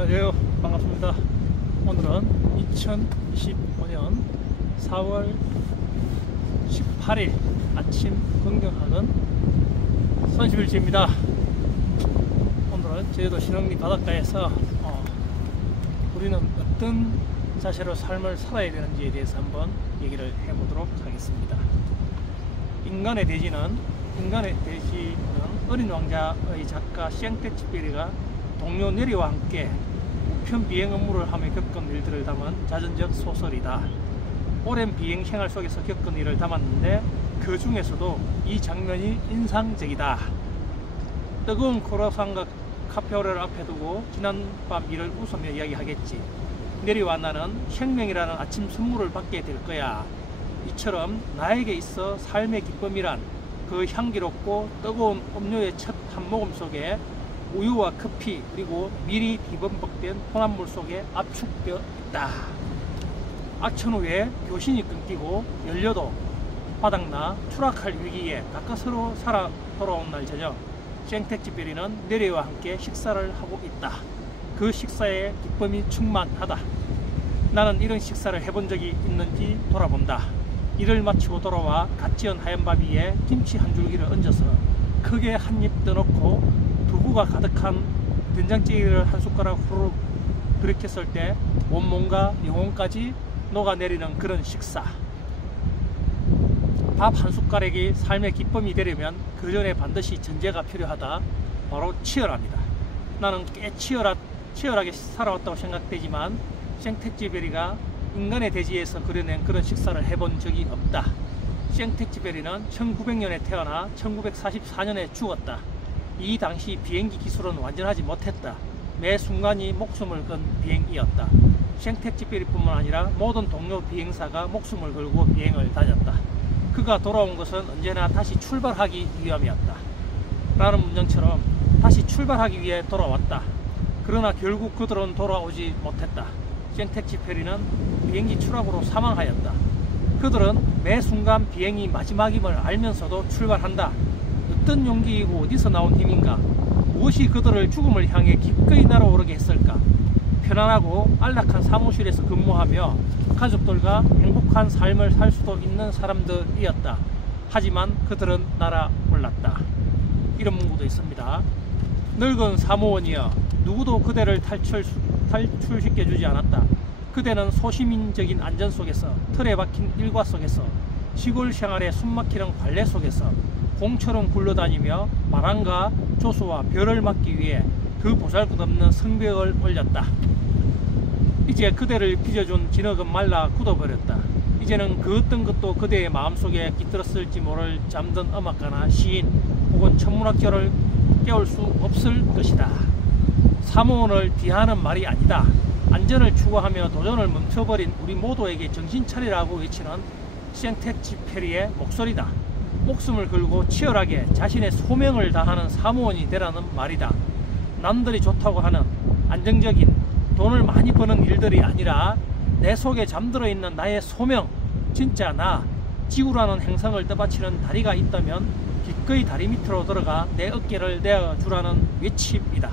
안녕하세요. 반갑습니다. 오늘은 2025년 4월 18일 아침 건경하는 30일째입니다. 오늘은 제주도 신흥리 바닷가에서 우리는 어떤 자세로 삶을 살아야 되는지에 대해서 한번 얘기를 해보도록 하겠습니다. 인간의 대지는 어린 왕자의 작가 생텍쥐페리가 동료 네리와 함께 우편 비행 업무를 하며 겪은 일들을 담은 자전적 소설이다. 오랜 비행 생활 속에서 겪은 일을 담았는데 그 중에서도 이 장면이 인상적이다. 뜨거운 크로아상과 카페오레를 앞에 두고 지난밤 일을 웃으며 이야기하겠지. 네리와 나는 생명이라는 아침 선물을 받게 될 거야. 이처럼 나에게 있어 삶의 기쁨이란 그 향기롭고 뜨거운 음료의 첫 한 모금 속에 우유와 커피 그리고 미리 뒤범벅된 혼합물 속에 압축되어 있다. 악천 후에 교신이 끊기고 연료도 바닥나 추락할 위기에 가까스로 살아 돌아온 날 저녁, 생텍쥐페리는 네리와 함께 식사를 하고 있다. 그 식사에 기쁨이 충만하다. 나는 이런 식사를 해본 적이 있는지 돌아본다. 일을 마치고 돌아와 갓 지은 하얀 밥 위에 김치 한 줄기를 얹어서 크게 한 입 떠놓고 두부가 가득한 된장찌개를 한 숟가락 후루룩 들이켰을 때 온몸과 영혼까지 녹아내리는 그런 식사. 밥 한 숟가락이 삶의 기쁨이 되려면 그 전에 반드시 전제가 필요하다. 바로 치열합니다. 나는 꽤 치열하게 살아왔다고 생각되지만 생텍쥐페리가 인간의 대지에서 그려낸 그런 식사를 해본 적이 없다. 생텍쥐페리는 1900년에 태어나 1944년에 죽었다. 이 당시 비행기 기술은 완전하지 못했다. 매 순간이 목숨을 건 비행이었다. 생텍쥐페리뿐만 아니라 모든 동료 비행사가 목숨을 걸고 비행을 다녔다. 그가 돌아온 것은 언제나 다시 출발하기 위함이었다. 라는 문장처럼 다시 출발하기 위해 돌아왔다. 그러나 결국 그들은 돌아오지 못했다. 생텍쥐페리는 비행기 추락으로 사망하였다. 그들은 매 순간 비행이 마지막임을 알면서도 출발한다. 어떤 용기이고 어디서 나온 힘인가? 무엇이 그들을 죽음을 향해 기꺼이 날아오르게 했을까? 편안하고 안락한 사무실에서 근무하며 가족들과 행복한 삶을 살 수도 있는 사람들이었다. 하지만 그들은 날아올랐다. 이런 문구도 있습니다. 늙은 사무원이여, 누구도 그대를 탈출시켜주지 않았다. 그대는 소시민적인 안전 속에서, 틀에 박힌 일과 속에서, 시골 생활의 숨막히는 관례 속에서 공처럼 굴러다니며 바람과 조수와 별을 막기 위해 그 보잘것없는 성벽을 올렸다. 이제 그대를 빚어준 진흙은 말라 굳어버렸다. 이제는 그 어떤 것도 그대의 마음속에 깃들었을지 모를 잠든 음악가나 시인 혹은 천문학자를 깨울 수 없을 것이다. 사무원을 비하하는 말이 아니다. 안전을 추구하며 도전을 멈춰버린 우리 모두에게 정신 차리라고 외치는 생텍쥐페리의 목소리다. 목숨을 걸고 치열하게 자신의 소명을 다하는 사무원이 되라는 말이다. 남들이 좋다고 하는 안정적인 돈을 많이 버는 일들이 아니라 내 속에 잠들어 있는 나의 소명, 진짜 나, 지구라는 행성을 떠받치는 다리가 있다면 기꺼이 다리 밑으로 들어가 내 어깨를 내어주라는 외침이다.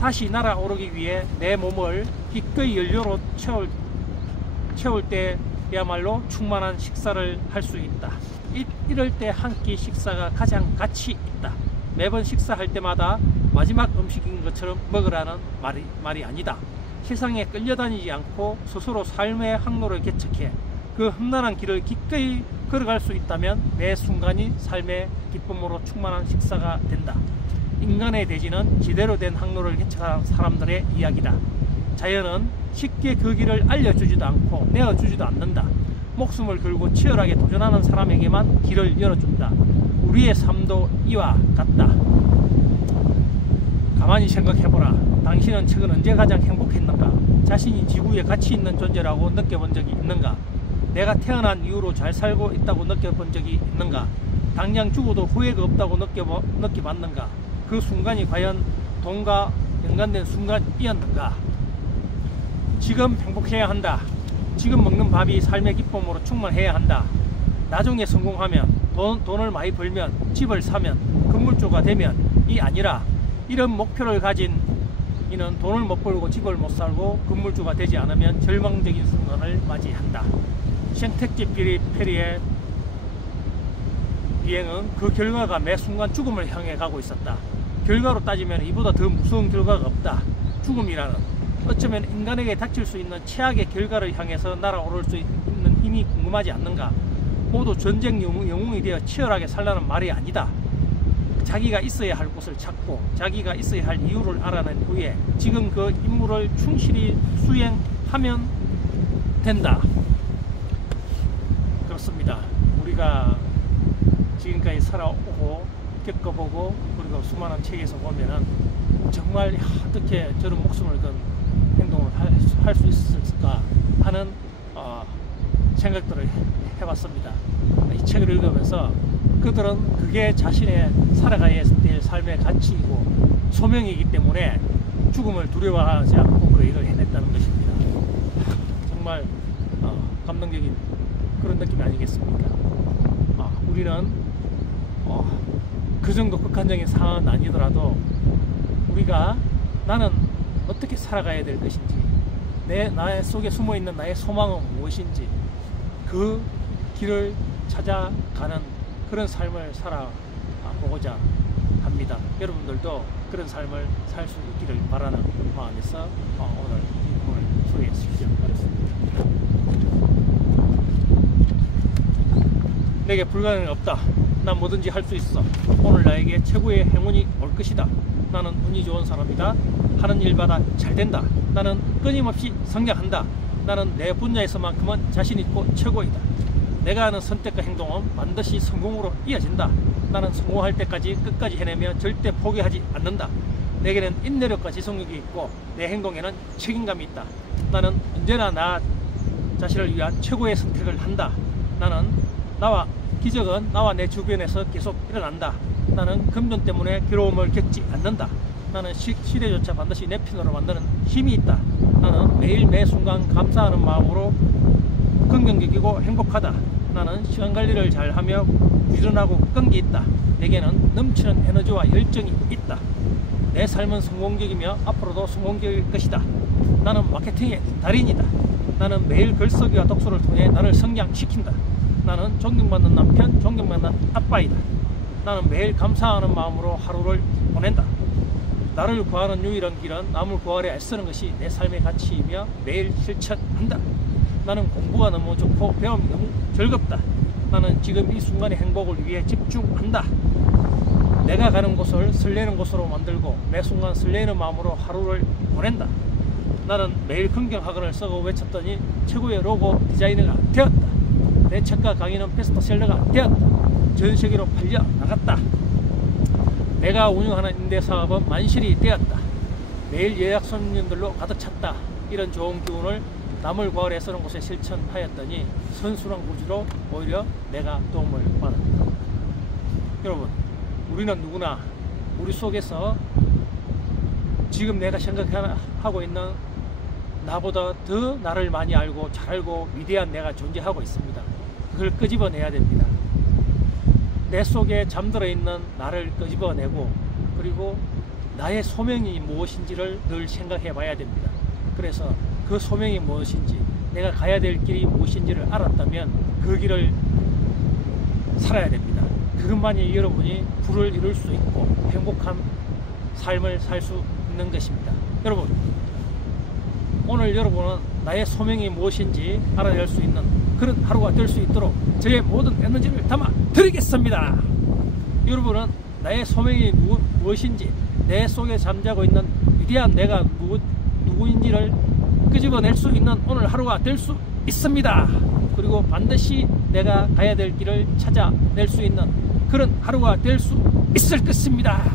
다시 날아오르기 위해 내 몸을 기꺼이 연료로 채울 때야말로 충만한 식사를 할 수 있다. 이럴 때 한 끼 식사가 가장 가치 있다. 매번 식사할 때마다 마지막 음식인 것처럼 먹으라는 말이 아니다. 세상에 끌려다니지 않고 스스로 삶의 항로를 개척해 그 험난한 길을 기꺼이 걸어갈 수 있다면 매 순간이 삶의 기쁨으로 충만한 식사가 된다. 인간의 대지는 제대로 된 항로를 개척한 사람들의 이야기다. 자연은 쉽게 그 길을 알려주지도 않고 내어주지도 않는다. 목숨을 걸고 치열하게 도전하는 사람에게만 길을 열어준다. 우리의 삶도 이와 같다. 가만히 생각해보라. 당신은 최근 언제 가장 행복했는가? 자신이 지구에 가치 있는 존재라고 느껴본 적이 있는가? 내가 태어난 이후로 잘 살고 있다고 느껴본 적이 있는가? 당장 죽어도 후회가 없다고 느껴봤는가? 그 순간이 과연 돈과 연관된 순간이었는가? 지금 행복해야 한다. 지금 먹는 밥이 삶의 기쁨으로 충만해야 한다. 나중에 성공하면 돈을 많이 벌면 집을 사면 건물주가 되면 이 아니라 이런 목표를 가진 이는 돈을 못 벌고 집을 못 살고 건물주가 되지 않으면 절망적인 순간을 맞이한다. 생택지 페리의 비행은 그 결과가 매 순간 죽음을 향해 가고 있었다. 결과로 따지면 이보다 더 무서운 결과가 없다. 죽음이라는 어쩌면 인간에게 닥칠 수 있는 최악의 결과를 향해서 날아오를 수 있는 힘이 궁금하지 않는가? 모두 전쟁 영웅이 되어 치열하게 살라는 말이 아니다. 자기가 있어야 할 곳을 찾고 자기가 있어야 할 이유를 알아낸 후에 지금 그 임무를 충실히 수행하면 된다. 그렇습니다. 우리가 지금까지 살아오고 겪어보고 그리고 수많은 책에서 보면은 정말 어떻게 저런 목숨을 건 행동을 할 수 있을까 하는 생각들을 해봤습니다. 이 책을 읽으면서 그들은 그게 자신의 살아가야 될 삶의 가치이고 소명이기 때문에 죽음을 두려워하지 않고 그 일을 해냈다는 것입니다. 정말 감동적인 그런 느낌이 아니겠습니까? 우리는 그 정도 극한적인 상황은 아니더라도 우리가 나는 어떻게 살아가야 될 것인지 나의 속에 숨어있는 나의 소망은 무엇인지 그 길을 찾아가는 그런 삶을 살아보고자 합니다. 여러분들도 그런 삶을 살 수 있기를 바라는 마음에서 오늘 이 부분을 소개해 주시기 바랍니다. 내게 불가능이 없다. 난 뭐든지 할 수 있어. 오늘 나에게 최고의 행운이 올 것이다. 나는 운이 좋은 사람이다. 하는 일마다 잘 된다. 나는 끊임없이 성장한다. 나는 내 분야에서만큼은 자신 있고 최고이다. 내가 하는 선택과 행동은 반드시 성공으로 이어진다. 나는 성공할 때까지 끝까지 해내며 절대 포기하지 않는다. 내게는 인내력과 지속력이 있고 내 행동에는 책임감이 있다. 나는 언제나 나 자신을 위한 최고의 선택을 한다. 기적은 나와 내 주변에서 계속 일어난다. 나는 금전 때문에 괴로움을 겪지 않는다. 나는 시대조차 반드시 내 편으로 만드는 힘이 있다. 나는 매일 매 순간 감사하는 마음으로 긍정적이고 행복하다. 나는 시간 관리를 잘하며 부지런하고 끈기 있다. 내게는 넘치는 에너지와 열정이 있다. 내 삶은 성공적이며 앞으로도 성공적일 것이다. 나는 마케팅의 달인이다. 나는 매일 글쓰기와 독서를 통해 나를 성장시킨다. 나는 존경받는 남편, 존경받는 아빠이다. 나는 매일 감사하는 마음으로 하루를 보낸다. 나를 구하는 유일한 길은 남을 구하려 애쓰는 것이 내 삶의 가치이며 매일 실천한다. 나는 공부가 너무 좋고 배움이 너무 즐겁다. 나는 지금 이 순간의 행복을 위해 집중한다. 내가 가는 곳을 설레는 곳으로 만들고 매 순간 설레는 마음으로 하루를 보낸다. 나는 매일 긍정학원을 쓰고 외쳤더니 최고의 로고 디자이너가 되었다. 내 책과 강의는 베스트셀러가 되었다. 전 세계로 팔려 나갔다. 내가 운영하는 임대사업은 만실이 되었다. 매일 예약 손님들로 가득 찼다. 이런 좋은 기운을 남을 구하려 애쓰는 곳에 실천하였더니 선순환 구조로 오히려 내가 도움을 받았다. 여러분, 우리는 누구나 우리 속에서 지금 내가 생각하고 있는 나보다 더 나를 많이 알고 잘 알고 위대한 내가 존재하고 있습니다. 그걸 끄집어내야 됩니다. 내 속에 잠들어 있는 나를 끄집어내고 그리고 나의 소명이 무엇인지를 늘 생각해 봐야 됩니다. 그래서 그 소명이 무엇인지 내가 가야 될 길이 무엇인지를 알았다면 그 길을 살아야 됩니다. 그것만이 여러분이 부를 이룰 수 있고 행복한 삶을 살 수 있는 것입니다. 여러분, 오늘 여러분은 나의 소명이 무엇인지 알아낼 수 있는 그런 하루가 될 수 있도록 저의 모든 에너지를 담아 드리겠습니다. 여러분은 나의 소명이 무엇인지 내 속에 잠자고 있는 위대한 내가 누구인지를 끄집어낼 수 있는 오늘 하루가 될 수 있습니다. 그리고 반드시 내가 가야 될 길을 찾아낼 수 있는 그런 하루가 될 수 있을 것입니다.